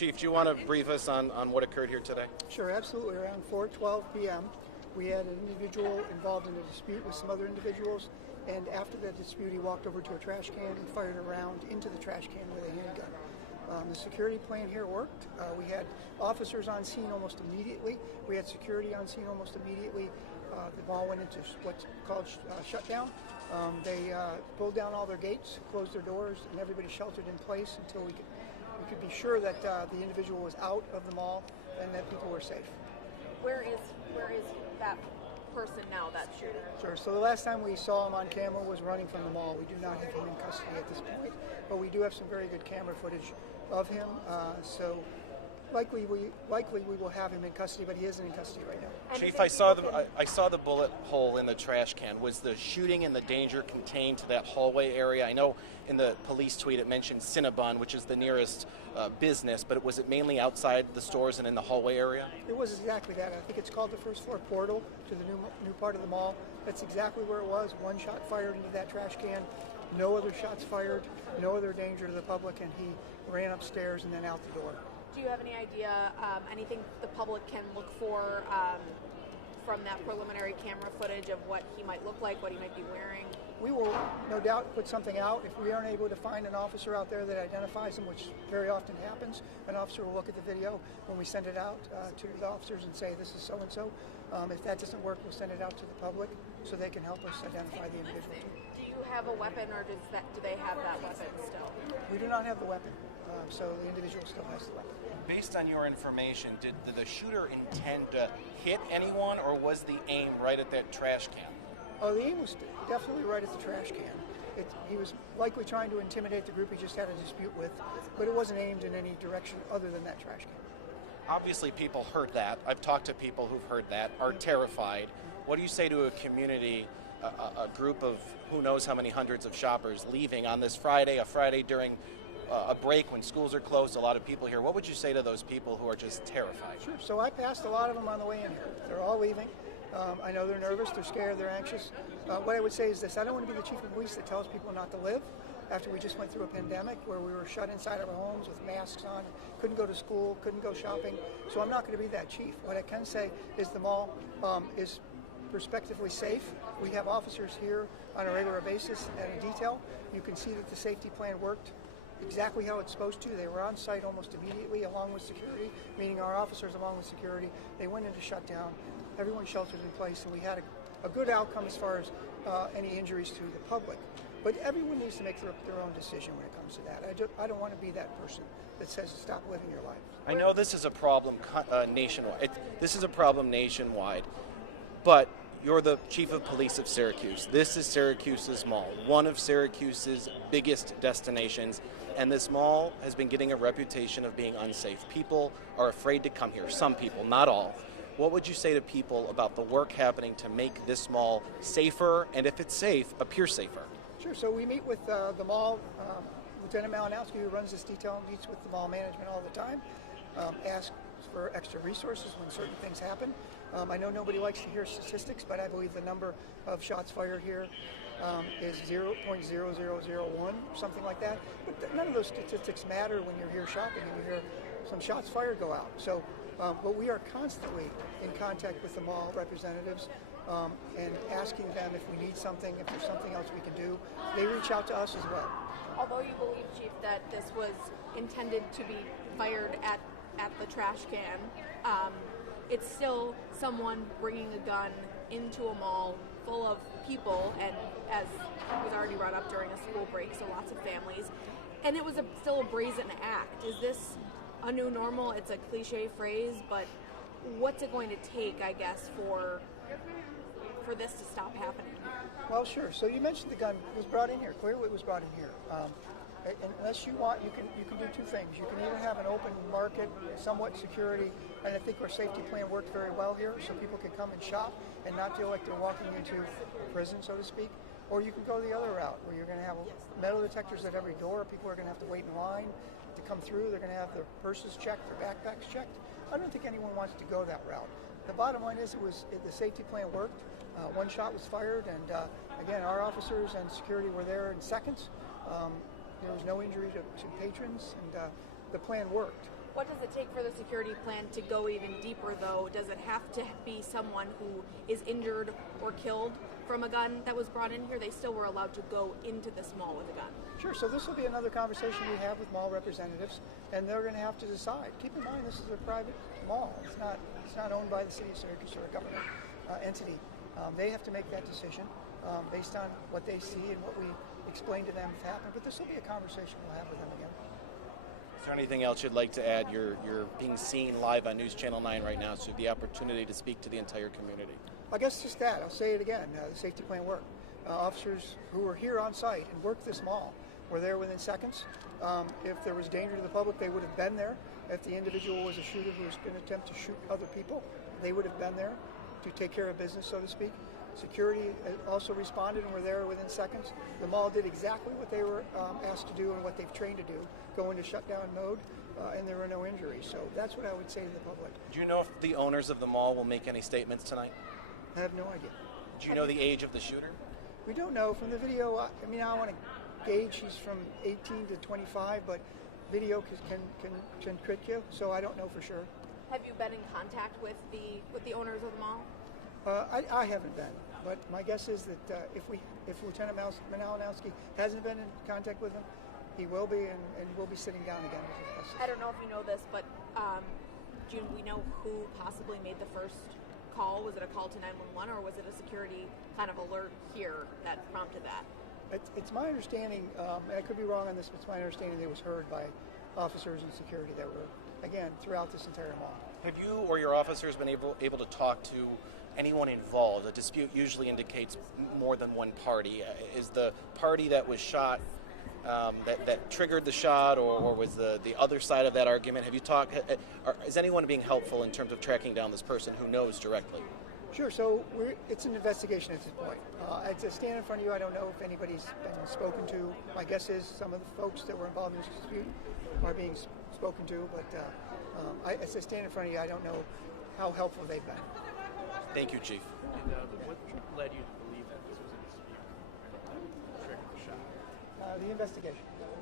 Chief, do you want to brief us on what occurred here today? Sure, absolutely. Around 4:12 p.m., we had an individual involved in a dispute with some other individuals, and after that dispute, he walked over to a trash can and fired a round into the trash can with a handgun. The security plan here worked. We had officers on scene almost immediately. We had security on scene almost immediately. The mall went into what's called shutdown. They pulled down all their gates, closed their doors, and everybody sheltered in place until we could be sure that the individual was out of the mall and that people were safe. Where is that person now, that shooter? Sure. So the last time we saw him on camera was running from the mall. We do not have him in custody at this point, but we do have some very good camera footage of him. So likely we will have him in custody, but he isn't in custody right now. Chief, I saw the bullet hole in the trash can. Was the shooting and the danger contained to that hallway area? I know in the police tweet it mentioned Cinnabon, which is the nearest business, but was it mainly outside the stores and in the hallway area? It was exactly that. I think it's called the first floor portal to the new part of the mall. That's exactly where it was. One shot fired into that trash can. No other shots fired. No other danger to the public, and he ran upstairs and then out the door. Do you have any idea, anything the public can look for from that preliminary camera footage of what he might look like, what he might be wearing? We will no doubt put something out. If we aren't able to find an officer out there that identifies him, which very often happens, an officer will look at the video when we send it out to the officers and say, this is so-and-so. If that doesn't work, we'll send it out to the public so they can help us identify the individual. Do you have a weapon, or do they have that weapon still? We do not have the weapon, so the individual still has the weapon. Based on your information, did the shooter intend to hit anyone, or was the aim right at that trash can? Oh, the aim was definitely right at the trash can. He was likely trying to intimidate the group he just had a dispute with, but it wasn't aimed in any direction other than that trash can. Obviously, people heard that. I've talked to people who've heard that, are terrified. What do you say to a community, a group of who knows how many hundreds of shoppers leaving on this Friday, a Friday during a break when schools are closed, a lot of people here. What would you say to those people who are just terrified? Sure. So I passed a lot of them on the way in here. They're all leaving. I know they're nervous, they're scared, they're anxious. What I would say is this: I don't want to be the chief of police that tells people not to live after we just went through a pandemic where we were shut inside our homes with masks on, couldn't go to school, couldn't go shopping. So I'm not going to be that chief. What I can say is the mall is prospectively safe. We have officers here on a regular basis at a detail. You can see that the safety plan worked exactly how it's supposed to. They were on site almost immediately along with security, meaning our officers along with security. They went into shutdown. Everyone sheltered in place, and we had a good outcome as far as any injuries to the public. But everyone needs to make their own decision when it comes to that. I don't want to be that person that says stop living your life. I know this is a problem nationwide. This is a problem nationwide, but you're the chief of police of Syracuse. This is Syracuse's mall, one of Syracuse's biggest destinations, and this mall has been getting a reputation of being unsafe. People are afraid to come here, some people, not all. What would you say to people about the work happening to make this mall safer, and if it's safe, appear safer? Sure. So we meet with the mall, Lieutenant Malinowski, who runs this detail, meets with the mall management all the time, asks for extra resources when certain things happen. I know nobody likes to hear statistics, but I believe the number of shots fired here is 0.0001, something like that. But none of those statistics matter when you're here shopping and you hear some shots fired go out. So, but we are constantly in contact with the mall representatives and asking them if we need something, if there's something else we can do. They reach out to us as well. Although you believe, Chief, that this was intended to be fired at the trash can, it's still someone bringing a gun into a mall full of people, and as was already brought up during a school break, so lots of families, and it was still a brazen act. Is this a new normal? It's a cliche phrase, but what's it going to take, I guess, for this to stop happening? Well, sure. So you mentioned the gun was brought in here. Clearly it was brought in here. Unless you want, you can do two things. You can either have an open market, somewhat security, and I think our safety plan worked very well here, so people can come and shop and not feel like they're walking into a prison, so to speak. Or you can go the other route, where you're going to have metal detectors at every door. People are going to have to wait in line to come through. They're going to have their purses checked, their backpacks checked. I don't think anyone wants to go that route. The bottom line is the safety plan worked. One shot was fired, and again, our officers and security were there in seconds. There was no injury to patrons, and the plan worked. What does it take for the security plan to go even deeper, though? Does it have to be someone who is injured or killed from a gun that was brought in here? They still were allowed to go into this mall with a gun. Sure, so this will be another conversation we have with mall representatives, and they're going to have to decide. Keep in mind, this is a private mall. It's not owned by the city of Syracuse or a government entity. They have to make that decision based on what they see and what we explain to them has happened. But this will be a conversation we'll have with them again. Is there anything else you'd like to add? You're being seen live on News Channel 9 right now, so you have the opportunity to speak to the entire community. I guess just that. I'll say it again. The safety plan worked. Officers who were here on site and worked this mall were there within seconds. If there was danger to the public, they would have been there. If the individual was a shooter who was going to attempt to shoot other people, they would have been there to take care of business, so to speak. Security also responded and were there within seconds. The mall did exactly what they were asked to do and what they've trained to do, go into shutdown mode, and there were no injuries. So that's what I would say to the public. Do you know if the owners of the mall will make any statements tonight? I have no idea. Do you know the age of the shooter? We don't know. From the video, I don't want to gauge. He's from 18 to 25, but video can trick you, so I don't know for sure. Have you been in contact with the owners of the mall? I haven't been, but my guess is that if Lieutenant Malinowski hasn't been in contact with him, he will be, and we'll be sitting down again with us. I don't know if you know this, but do we know who possibly made the first call? Was it a call to 911, or was it a security kind of alert here that prompted that? It's my understanding, and I could be wrong on this, but it's my understanding it was heard by officers and security that were, again, throughout this entire mall. Have you or your officers been able to talk to anyone involved? A dispute usually indicates more than one party. Is the party that was shot that triggered the shot, or was the other side of that argument? Have you talked? Is anyone being helpful in terms of tracking down this person who knows directly? Sure. So it's an investigation at this point. To stand in front of you, I don't know if anybody's been spoken to. My guess is some of the folks that were involved in this dispute are being spoken to, but as I stand in front of you, I don't know how helpful they've been. Thank you, Chief. And what led you to believe that this was a dispute that triggered the shot? The investigation.